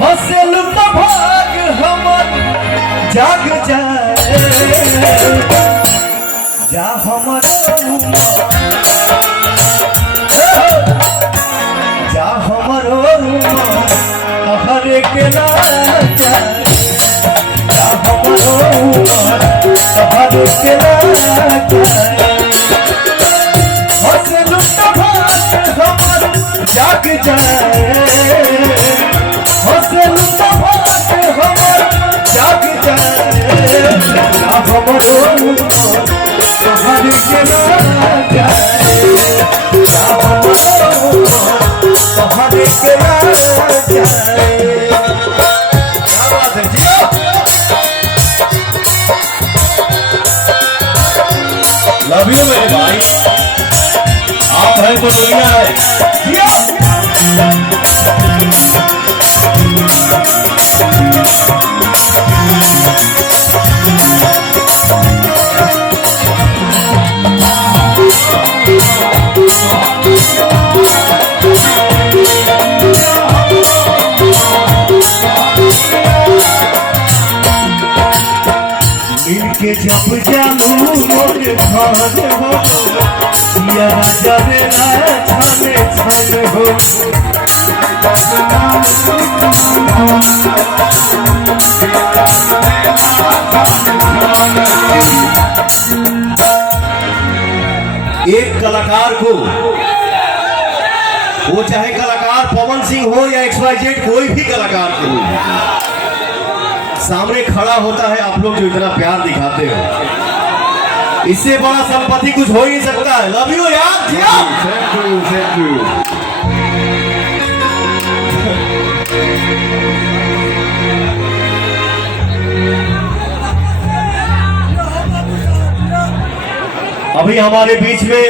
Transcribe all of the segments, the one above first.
हसल तो भाग हमर जाग जाए जा हमर जा हमर हरे के ना जाए जा हमर हरे के ना जाए हसल तो भाग हमर जाग जाए हसल तो भाग हमर जाग जाए जा हमर हरे के ना जाए जा हमर हरे के ना जाए। क्या बात है जी, लव यू मेरे भाई, आप हैं तो दुनिया है। इनके जब जानू मोर खान हो या जावे ना छाने छान हो एक कलाकार को, वो चाहे कलाकार पवन सिंह हो या XYZ कोई भी कलाकार को, सामने खड़ा होता है आप लोग जो इतना प्यार दिखाते हो, इससे बड़ा संपत्ति कुछ हो ही नहीं सकता है। लव यू यार। Thank you. अभी हमारे बीच में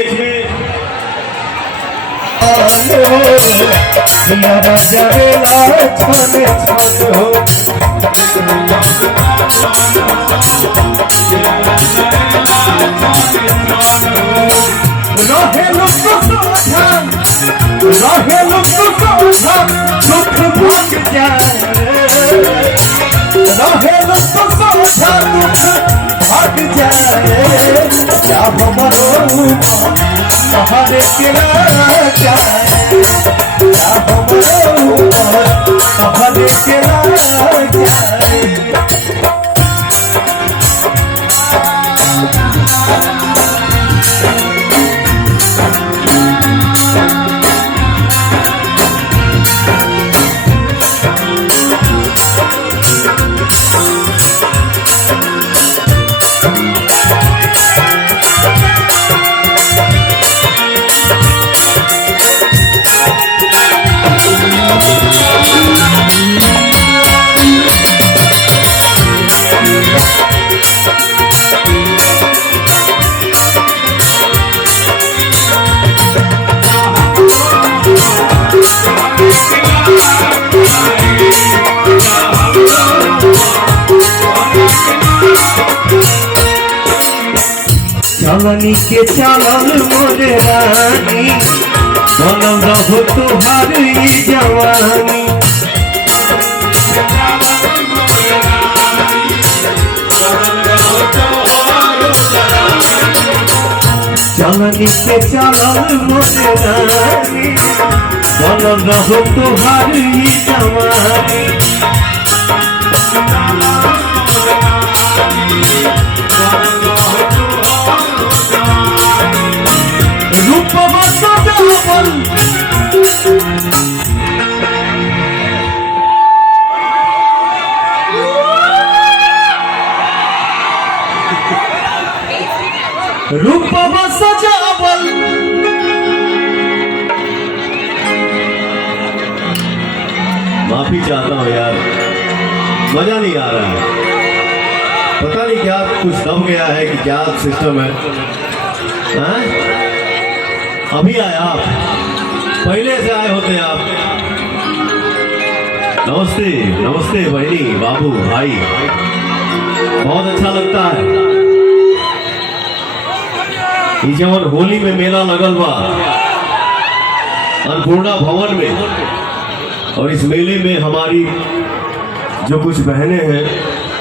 दुख भाग जाए भाग जाए क्या हमारो हरे के ना जाए क्या हमारो हरे के ना जाए। चलनी के चलल मोरे रानी बनल रहो तुहार जवानी चलनी के चलल मोरे रानी बनल रहो तुहार जवानी रूपवा सजावल माफी चाहता हूँ यार, मजा नहीं आ रहा है, पता नहीं क्या कुछ दब गया है कि क्या सिस्टम है। हाँ? अभी आए आप, पहले से आए होते आप। नमस्ते नमस्ते बहनी बाबू भाई, बहुत अच्छा लगता है। जब होली में मेला लगल बा अन्नपूर्णा भवन में, और इस मेले में हमारी जो कुछ बहनें हैं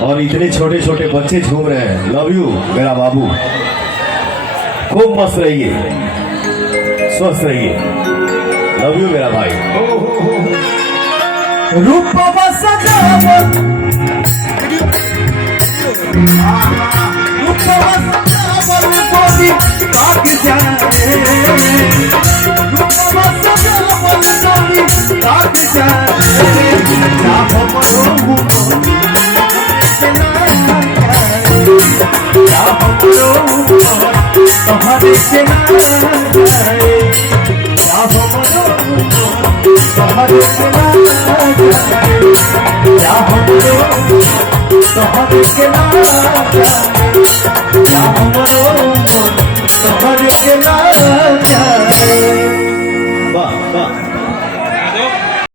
और इतने छोटे छोटे बच्चे झूम रहे हैं। लव यू मेरा बाबू, खूब मस्त रहिए, स्वस्थ रहिए। लव यू मेरा भाई। रूप सजावट गोरी काग जाए, रूप सजावट गोरी काग जाए, क्या हमरो क्या हमरो तुम्हारे के ना जाए, क्या हमरो तुम्हारे के ना जाए, क्या हमरो तुम्हारे के ना जाए, क्या हमरो तुम्हारे के ना जाए।